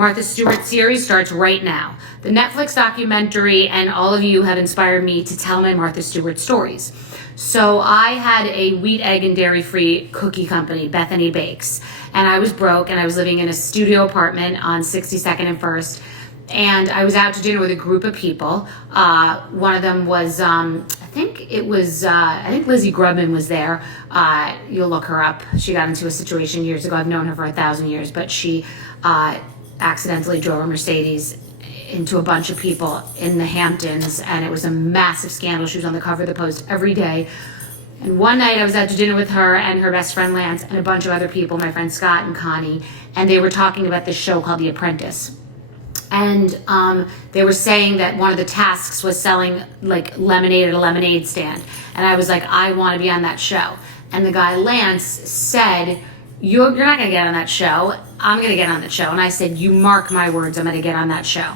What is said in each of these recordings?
Martha Stewart series starts right now. The Netflix documentary and all of you have inspired me to tell my Martha Stewart stories. So I had a wheat, egg, and dairy-free cookie company, Bethenny Bakes, and I was broke and I was living in a studio apartment on 62nd and 1st, and I was out to dinner with a group of people. One of them was, I think Lizzie Grubman was there. You'll look her up. She got into a situation years ago. I've known her for 1,000 years, but she accidentally drove a Mercedes into a bunch of people in the Hamptons, and it was a massive scandal. She was on the cover of the Post every day. And one night I was out to dinner with her and her best friend Lance and a bunch of other people, my friend Scott and Connie, and they were talking about this show called The Apprentice. And they were saying that one of the tasks was selling like lemonade at a lemonade stand. And I was like, I want to be on that show. And the guy Lance said, you're not going to get on that show. I'm going to get on that show. And I said, you mark my words, I'm going to get on that show.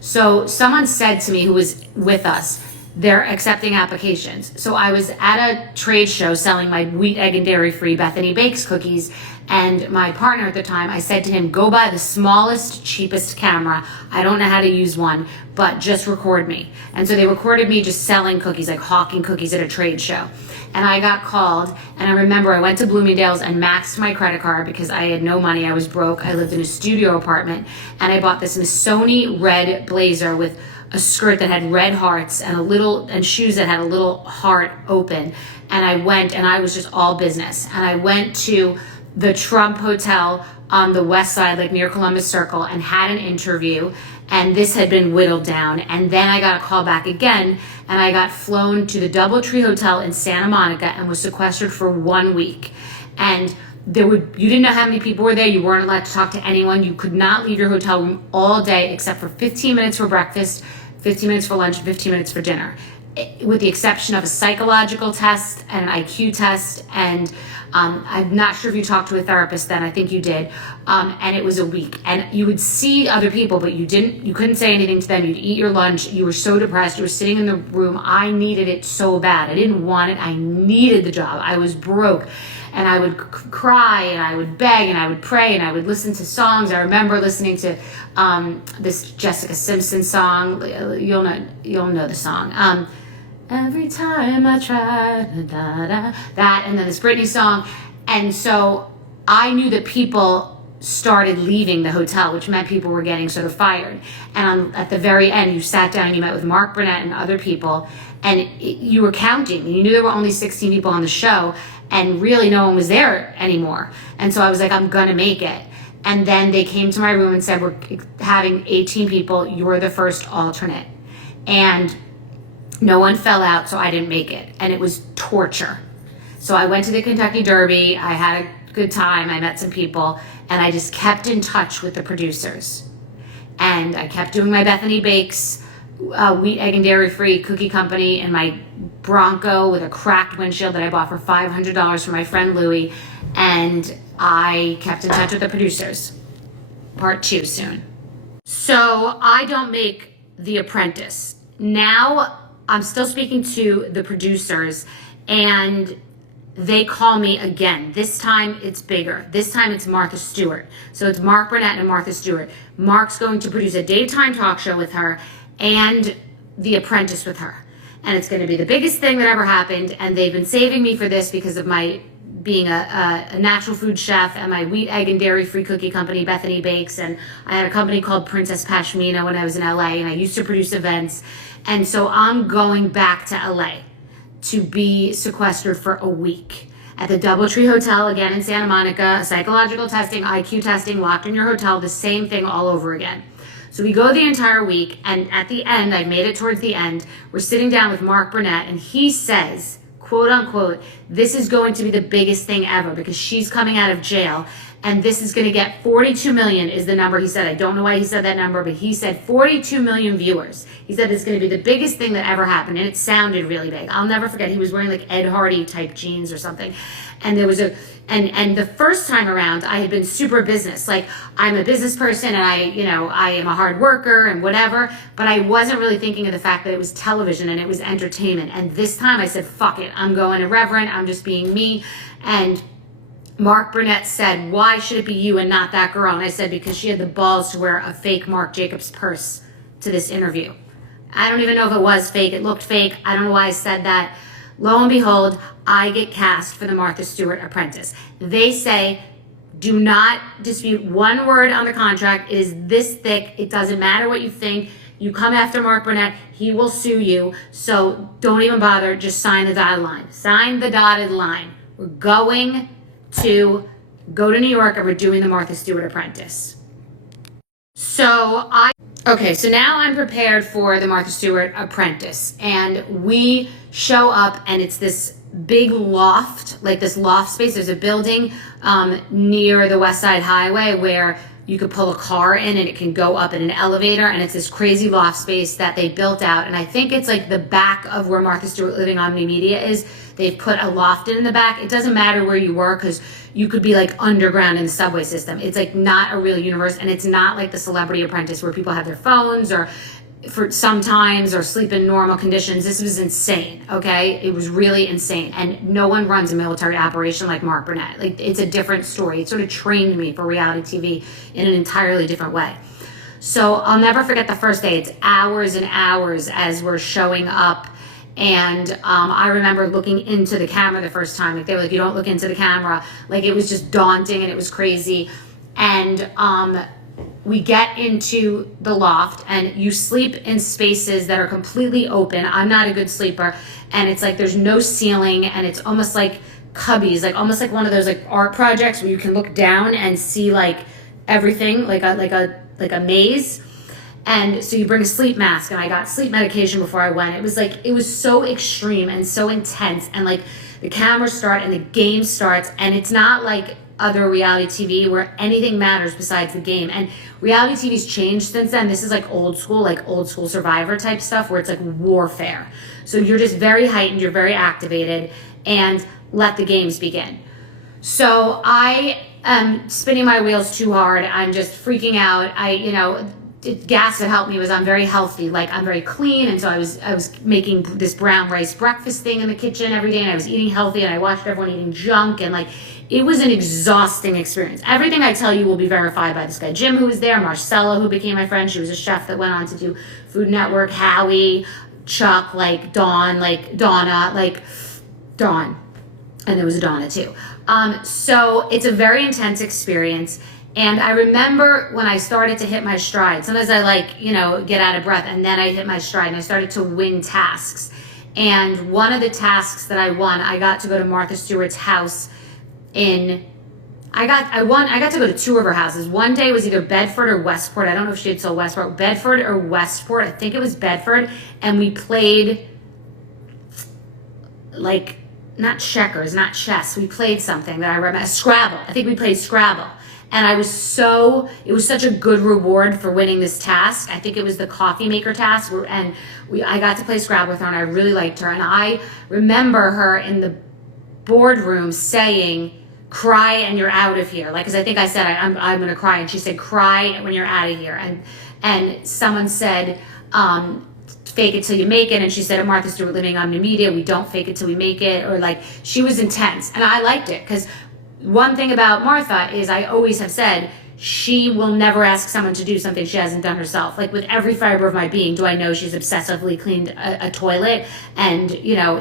So someone said to me who was with us, they're accepting applications. So I was at a trade show selling my wheat, egg, and dairy-free Bethenny Bakes cookies, and my partner at the time, I said to him, go buy the smallest, cheapest camera. I don't know how to use one, but just record me. And so they recorded me just selling cookies, like hawking cookies at a trade show. And I got called, and I remember I went to Bloomingdale's and maxed my credit card because I had no money. I was broke. I lived in a studio apartment, and I bought this Missoni red blazer with a skirt that had red hearts and shoes that had a little heart open. And I went, and I was just all business. And I went to the Trump Hotel on the west side, like near Columbus Circle, and had an interview. And this had been whittled down. And then I got a call back again, and I got flown to the DoubleTree Hotel in Santa Monica and was sequestered for 1 week. And you didn't know how many people were there. You weren't allowed to talk to anyone. You could not leave your hotel room all day except for 15 minutes for breakfast, 15 minutes for lunch, 15 minutes for dinner, with the exception of a psychological test and an IQ test. And I'm not sure if you talked to a therapist then. I think you did. And it was a week. And you would see other people, but you couldn't say anything to them. You'd eat your lunch. You were so depressed. You were sitting in the room. I needed it so bad. I didn't want it. I needed the job. I was broke. And I would cry, and I would beg, and I would pray, and I would listen to songs. I remember listening to this Jessica Simpson song. You'll know the song. Every time I try, that, and then this Britney song. And so I knew that people started leaving the hotel, which meant people were getting sort of fired. And at the very end, you sat down and you met with Mark Burnett and other people, and you were counting. You knew there were only 16 people on the show, and really no one was there anymore. And so I was like, I'm gonna make it. And then they came to my room and said, we're having 18 people, you're the first alternate. And no one fell out, so I didn't make it. And it was torture. So I went to the Kentucky Derby, I had a good time, I met some people, and I just kept in touch with the producers. And I kept doing my Bethenny Bakes, wheat, egg, and dairy-free cookie company in my Bronco with a cracked windshield that I bought for $500 from my friend Louie, and I kept in touch with the producers. Part 2 soon. So I don't make The Apprentice. Now I'm still speaking to the producers, and they call me again. This time it's bigger. This time it's Martha Stewart. So it's Mark Burnett and Martha Stewart. Mark's going to produce a daytime talk show with her and The Apprentice with her. And it's going to be the biggest thing that ever happened. And they've been saving me for this because of my being a natural food chef and my wheat, egg, and dairy-free cookie company, Bethenny Bakes. And I had a company called Princess Pashmina when I was in LA, and I used to produce events. And so I'm going back to LA to be sequestered for a week at the DoubleTree Hotel again in Santa Monica, psychological testing, IQ testing, locked in your hotel, the same thing all over again. So we go the entire week, and at the end, I made it towards the end, we're sitting down with Mark Burnett, and he says, quote unquote, this is going to be the biggest thing ever because she's coming out of jail, and this is going to get 42 million is the number he said. I don't know why he said that number, but he said 42 million viewers. He said it's going to be the biggest thing that ever happened, and it sounded really big. I'll never forget, he was wearing like Ed Hardy type jeans or something, and there was and the first time around, I had been super business. Like, I'm a business person, and I am a hard worker and whatever, but I wasn't really thinking of the fact that it was television and it was entertainment. And this time I said, fuck it, I'm going irreverent, I'm just being me. And Mark Burnett said, why should it be you and not that girl? And I said, because she had the balls to wear a fake Marc Jacobs purse to this interview. I don't even know if it was fake. It looked fake. I don't know why I said that. Lo and behold, I get cast for the Martha Stewart Apprentice. They say, do not dispute one word on the contract. It is this thick. It doesn't matter what you think. You come after Mark Burnett, he will sue you. So don't even bother. Just sign the dotted line. Sign the dotted line. We're going to go to New York and we're doing the Martha Stewart Apprentice. So now I'm prepared for the Martha Stewart Apprentice, and we show up, and it's this big loft, like this loft space. There's a building near the West Side Highway where you could pull a car in and it can go up in an elevator, and it's this crazy loft space that they built out. And I think it's like the back of where Martha Stewart Living Omni Media is. They've put a loft in the back. It doesn't matter where you were, because you could be like underground in the subway system. It's like not a real universe, and it's not like the Celebrity Apprentice where people have their phones or for sometimes or sleep in normal conditions. This was insane, okay? It was really insane. And no one runs a military operation like Mark Burnett. Like, it's a different story. It sort of trained me for reality TV in an entirely different way. So I'll never forget the first day. It's hours and hours as we're showing up. And I remember looking into the camera the first time. Like, they were like, you don't look into the camera. Like, it was just daunting and it was crazy. And we get into the loft, and you sleep in spaces that are completely open. I'm not a good sleeper. And it's like there's no ceiling, and it's almost like cubbies, like almost like one of those like art projects where you can look down and see like everything, like a maze. And so you bring a sleep mask, and I got sleep medication before I went. It was so extreme and so intense, and like the cameras start and the game starts, and it's not like other reality TV where anything matters besides the game. And reality TV's changed since then. This is like old school Survivor type stuff where it's like warfare. So you're just very heightened, you're very activated, and let the games begin. So I am spinning my wheels too hard. I'm just freaking out. Gas that helped me was I'm very healthy, like I'm very clean, and so I was making this brown rice breakfast thing in the kitchen every day, and I was eating healthy, and I watched everyone eating junk, and like it was an exhausting experience. Everything I tell you will be verified by this guy Jim, who was there, Marcella, who became my friend. She was a chef that went on to do Food Network, Howie, Chuck, like Dawn, like Donna, like Dawn, and there was a Donna too. So it's a very intense experience. And I remember when I started to hit my stride, sometimes I get out of breath, and then I hit my stride and I started to win tasks. And one of the tasks that I won, I got to go to Martha Stewart's house I got to go to two of her houses. One day was either Bedford or Westport. I don't know if she had sold Westport. Bedford or Westport. I think it was Bedford. And we played like, not checkers, not chess. We played something that I remember, Scrabble. I think we played Scrabble. And it was such a good reward for winning this task. I think it was the coffee maker task. I got to play Scrabble with her, and I really liked her. And I remember her in the boardroom saying, cry and you're out of here. Like, because I think I said, I'm going to cry. And she said, cry when you're out of here. And someone said, fake it till you make it. And she said, at Martha Stewart Living Omni Media, we don't fake it till we make it. Or like, she was intense. And I liked it, because one thing about Martha is I always have said she will never ask someone to do something she hasn't done herself. Like, with every fiber of my being, do I know she's obsessively cleaned a toilet and,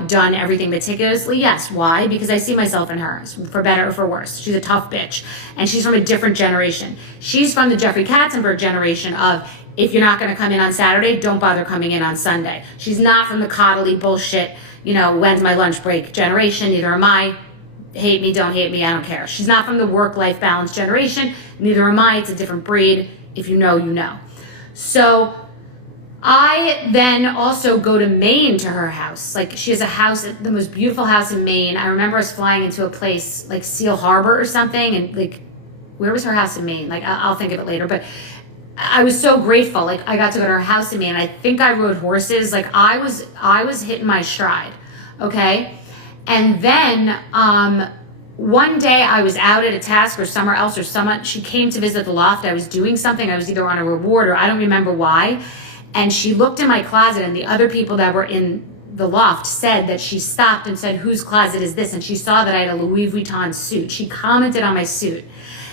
done everything meticulously? Yes. Why? Because I see myself in her, for better or for worse. She's a tough bitch, and she's from a different generation. She's from the Jeffrey Katzenberg generation of, if you're not going to come in on Saturday, don't bother coming in on Sunday. She's not from the coddly bullshit, when's my lunch break generation. Neither am I. Hate me, don't hate me, I don't care. She's not from the work-life balance generation. Neither am I. It's a different breed. If you know, you know. So I then also go to Maine to her house. Like, she has a house, the most beautiful house in Maine. I remember us flying into a place like Seal Harbor or something, and like, where was her house in Maine? Like, I'll think of it later. But I was so grateful. Like, I got to go to her house in Maine. I think I rode horses. Like, I was hitting my stride. Okay. And then one day I was out at a task or somewhere else, or someone, she came to visit the loft. I was doing something. I was either on a reward or I don't remember why. And she looked in my closet, and the other people that were in the loft said that she stopped and said, whose closet is this? And she saw that I had a Louis Vuitton suit. She commented on my suit.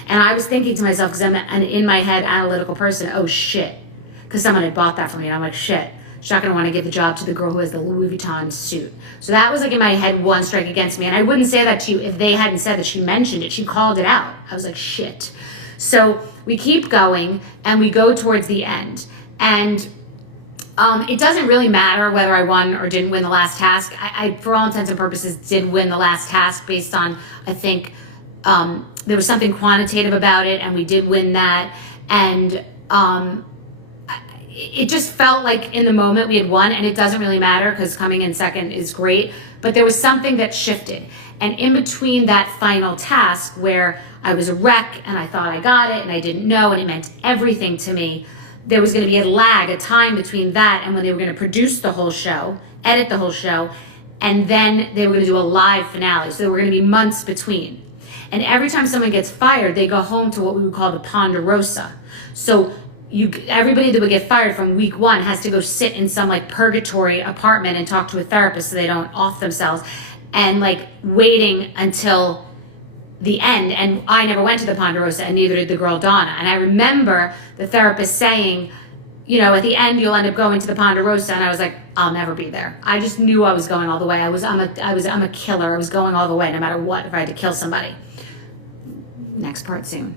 And I was thinking to myself, because I'm an in my head analytical person, oh shit. Because someone had bought that for me. And I'm like, shit. She's not going to want to give the job to the girl who has the Louis Vuitton suit. So that was like in my head, one strike against me. And I wouldn't say that to you if they hadn't said that. She mentioned it. She called it out. I was like, shit. So we keep going and we go towards the end. And it doesn't really matter whether I won or didn't win the last task. I for all intents and purposes, did win the last task based on, I think, there was something quantitative about it, and we did win that. And it just felt like in the moment we had won, and it doesn't really matter because coming in second is great, but there was something that shifted. And in between that final task where I was a wreck and I thought I got it and I didn't know and it meant everything to me, there was going to be a lag, a time between that and when they were going to produce the whole show, edit the whole show, and then they were going to do a live finale. So there were going to be months between. And every time someone gets fired, they go home to what we would call the Ponderosa. So everybody that would get fired from week one has to go sit in some like purgatory apartment and talk to a therapist so they don't off themselves, and like waiting until the end. And I never went to the Ponderosa, and neither did the girl Donna. And I remember the therapist saying, you know, at the end you'll end up going to the Ponderosa, and I was like, I'll never be there. I just knew I was going all the way. I'm a killer. I was going all the way, no matter what. If I had to kill somebody. Next part soon.